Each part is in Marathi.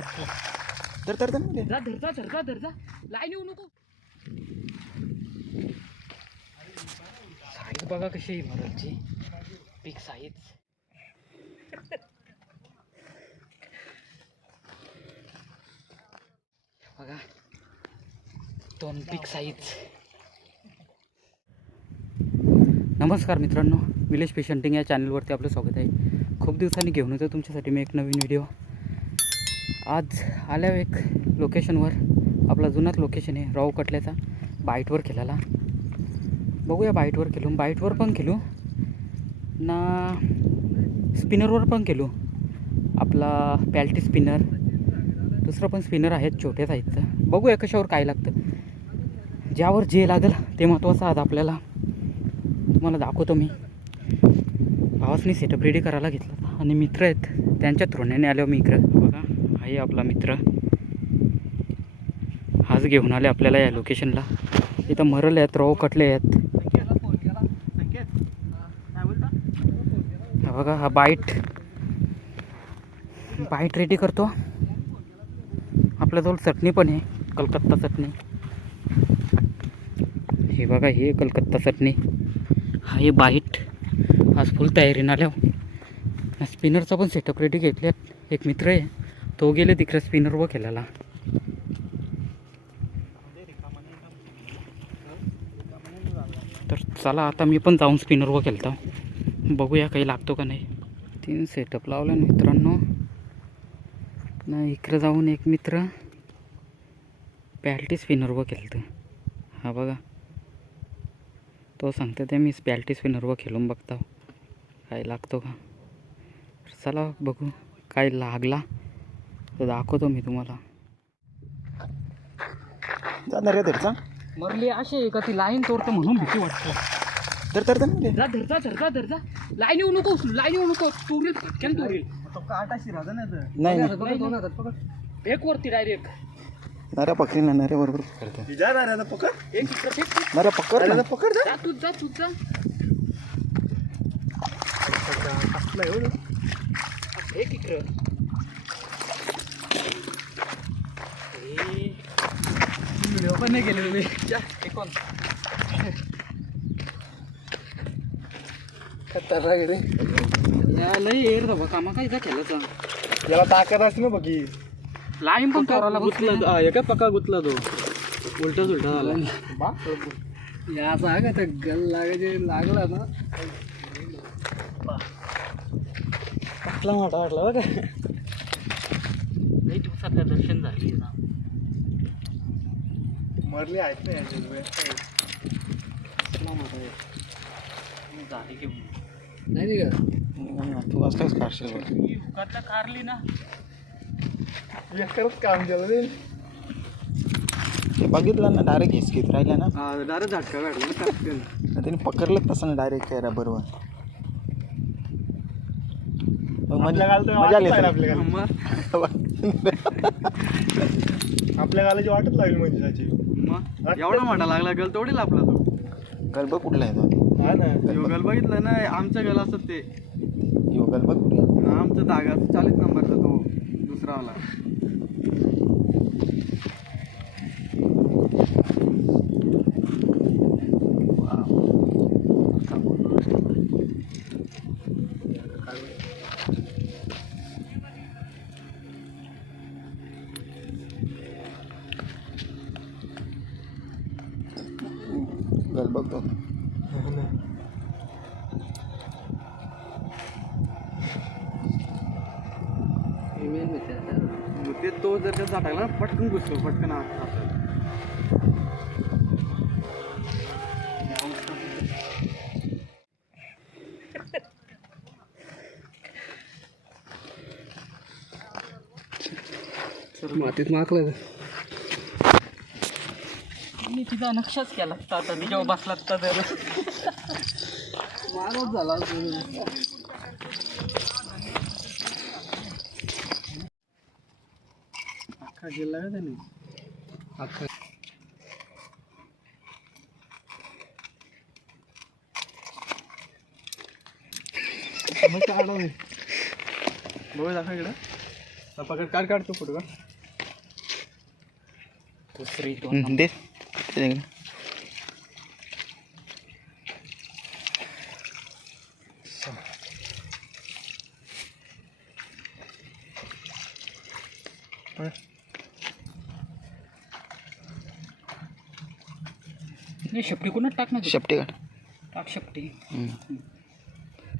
वाटतं. तर धरजा लाईन येऊ नको. साईज बघा कशी आहे इमारतची, बिग साईज. बघा दोन बिग साईज. नमस्कार मित्रांनो, विलेज फिश हंटिंग या चॅनलवरती आपलं स्वागत आहे. खूप दिवसांनी घेऊन येतो तुमच्यासाठी मी एक नवीन व्हिडिओ. आज आल्या एक लोकेशनवर, आपला जुनाच लोकेशन आहे राऊ कटल्याचा. बाईटवर केलेला, बघूया बाईटवर केलो, बाईटवर पण केलो ना, स्पिनरवर पण केलो. आपला पॅल्टी स्पिनर, दुसरं पण स्पिनर आहेत छोट्या साईजचं. बघूया कशावर काय लागतं, ज्यावर जे लागेल ते महत्त्वाचं आज आपल्याला तुम्हाला दाखवतो मी. भावासनी सेटअप रेडी करायला घेतला आणि मित्र आहेत त्यांच्या थ्रोण्याने आल्यावर मी इकडं बघा आहे आपला मित्र. आज घेऊन आले आपल्याला या लोकेशनला. इथं मरल आहेत, राऊ कटले आहेत. हा बघा, हा बाईट रेडी करतो. आपल्याजवळ चटणी पण आहे, कलकत्ता चटणी. हे बघा, हे कलकत्ता चटणी. हा हे बाईट आज फुल तयारीनं आल्यावर. स्पिनरचा पण सेटअप रेडी घेतले. एक मित्र आहे तो गेले तिकडे स्पिनरवर केलेला. तर चला आता मी पण जाऊन स्पिनरवर केलता, बघूया काही लागतो का नाही. 3 सेटअप लावला मित्रांनो. ना इकडं जाऊन एक मित्र पॅल्टी स्पिनरवर केलं. हा बघा, तो सांगतो ते मी पॅल्टी स्पिनरवर खेळून बघतो काय लागतो का. चला बघू, काय लागला तर दाखवतो मी तुम्हाला. जाणार रे धरचा. मरली अशी का ती लाईन तोडतं म्हणून भीती वाटतं. धरजा लाईन येऊ नको, तोरेल फटक्यान तोरेल. नाही एक वरती डायरेक्ट नाऱ्या पकडी ना, नाऱ्या बरोबर पकडते. नाऱ्या पकड जा तूच जा. एक इकडं व्हिडिओ पण नाही केले तुम्ही. कोण खतरनाक रे लई एअर बाबा कामा काय केलं. याला ताकद असते ना बघी. लाईन पण तोराला गुतला, एका पक्का गुतला तो, उलटा झाला. या सांगा तर गल लागायचे लागला ना, कसला मोठा वाटला बघा. लई दिवसातलं दर्शन झाली ना. मरली आहेत ना झाली की नाही का तू असलाच काढशील हुकातला कारली ना. खरंच काम केलं रे. ते बघितलं ना, डायरेक्ट हिसकीत राहिला ना, डायरेक्ट झटका काढला ना. त्याने पकडलं तसं ना डायरेक्ट चेहरा बरोबर. मजा आली आपल्या गालाची वाटत लागली म्हणजे त्याची. मग एवढा मोठा लागला गल तोडील आपला तो. गलबा कुठला आहे तो? हा ना, गल बघितलं ना, आमच्या गल असत ते. गलबा कुठला? आमचा धागा 40 नंबरचा तो दुसरा वाला. गलबा तो ते तो जर त्याचा टाकला पटकन घुसतो, पटकन मातीत माकलं. मी तिचा नक्षाच केला आता, मी जेव्हा बसला तर मारच झाला. अख्खा गेला का त्याने, अख्खा. बघू दाखवा इकडं. पकड काढ तो फोटो काढ. दुसरी 2 दे त्याच्याकडे. नाही शेपटी कोणच टाक ना तू. शेपटी काढ. टाक शेपटी.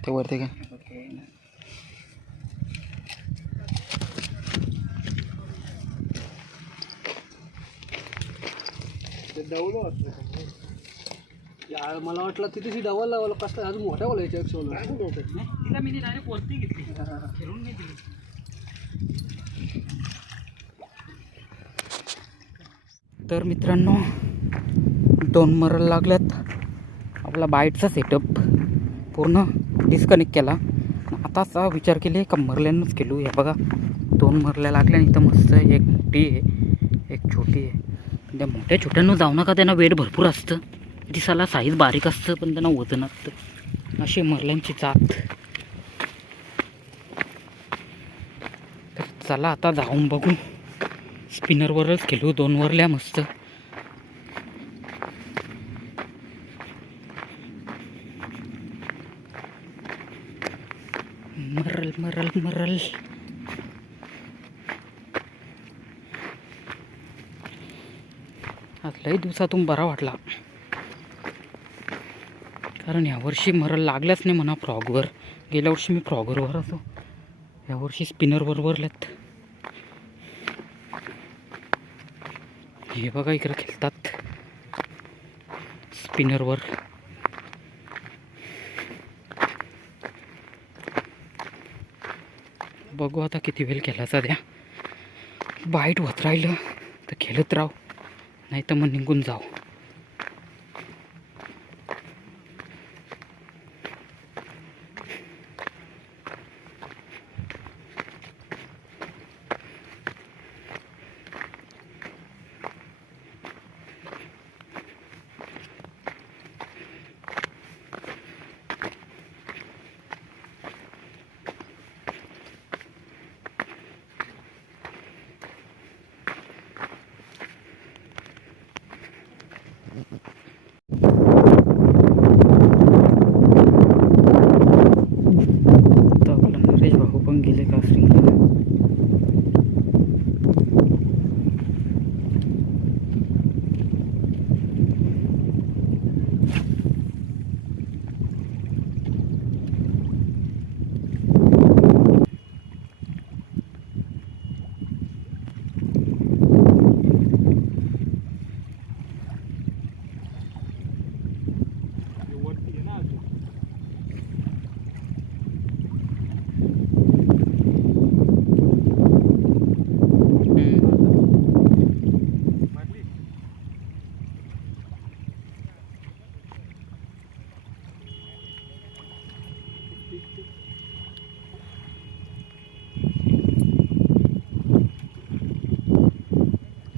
ते वरती काय ओके. यार मला वाटलं तिथे डबल लावलं कसं अजून मोठ्या बोलायचं एक सोनं. तिला मी डायरेक्ट वरती घेतली फिरून नाही दिली. तर मित्रांनो 2 मरल लागल्यात. आपला बाईटचा सेटअप पूर्ण डिस्कनेक्ट केला. आता असा विचार केले का मरल्यानंच केलो. हे बघा 2 मरल्या लागल्या. इथं मस्त एक मोठी आहे एक छोटी आहे. त्या मोठ्या छोट्यांना जाऊ नका, त्यांना वेट भरपूर असतं. दिसायला साईज बारीक असतं पण त्यांना वजन असतं. अशी मरल्यांची जात. तर चला आता जाऊन बघू. स्पिनरवरच खेळू. 2 वरल्या मस्त. मरल मरल मरल. आज लई दिवसातून बरा वाटला, कारण यावर्षी मरल लागल्याच नाही म्हणा फ्रॉगवर. गेल्या वर्षी मी फ्रॉगरवर असो, यावर्षी स्पिनरवर वरल्यात. हे बघा इकडे खेळतात स्पिनरवर. बघू आता किती वेळ खेळायचा. द्या बाईट होत राहिलं तर खेळत राहू, नाही तर मग निघून जाऊ. तर आपला नरेश भाऊ पण गेले कास्टिंगला.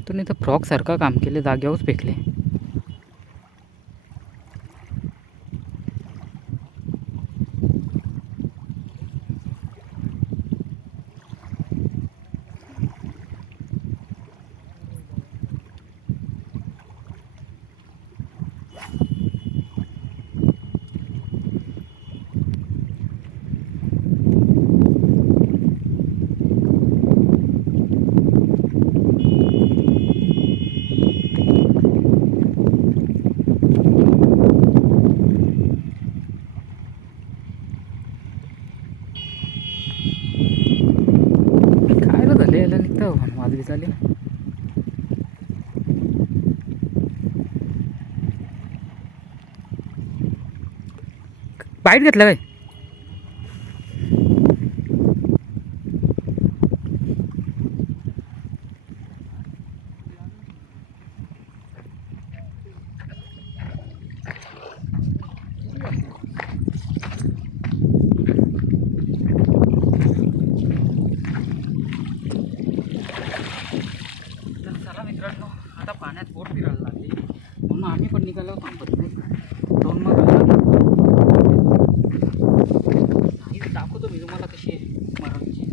तुम्ही तर फ्रॉक सारखा काम केले, जाग्यावरच फेकले. काय रे झाले याला निघतं वाजवी झाली. बाईट घेतलं काय? तर चला मित्रांनो, आता पाण्यात बोट फिरायला लागली म्हणून आम्ही पण निघालो. थांबत नाही. 2 मग दाखवतो मी तुम्हाला कशी आहे मरणची.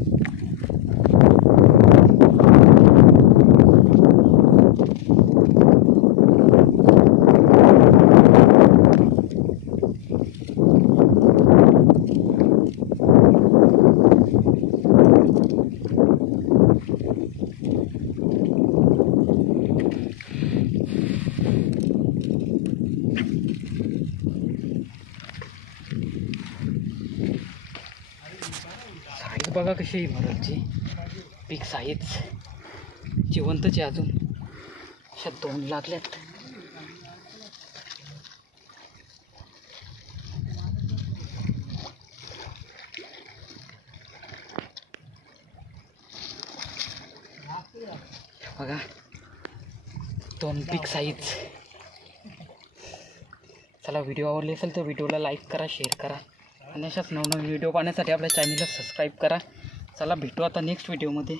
बघा कशी मरलची पीक साईज जिवंतच आहे अजून. अशा 2 लागल्यात. बघा 2 पीक साईज. चला, व्हिडिओ आवडले असेल तर व्हिडिओला लाईक करा, शेअर करा आणि अशाच नवनवीन व्हिडिओ पाहण्यासाठी आपल्या चॅनलला सबस्क्राईब करा. चला, भेटू आता नेक्स्ट व्हिडिओमध्ये.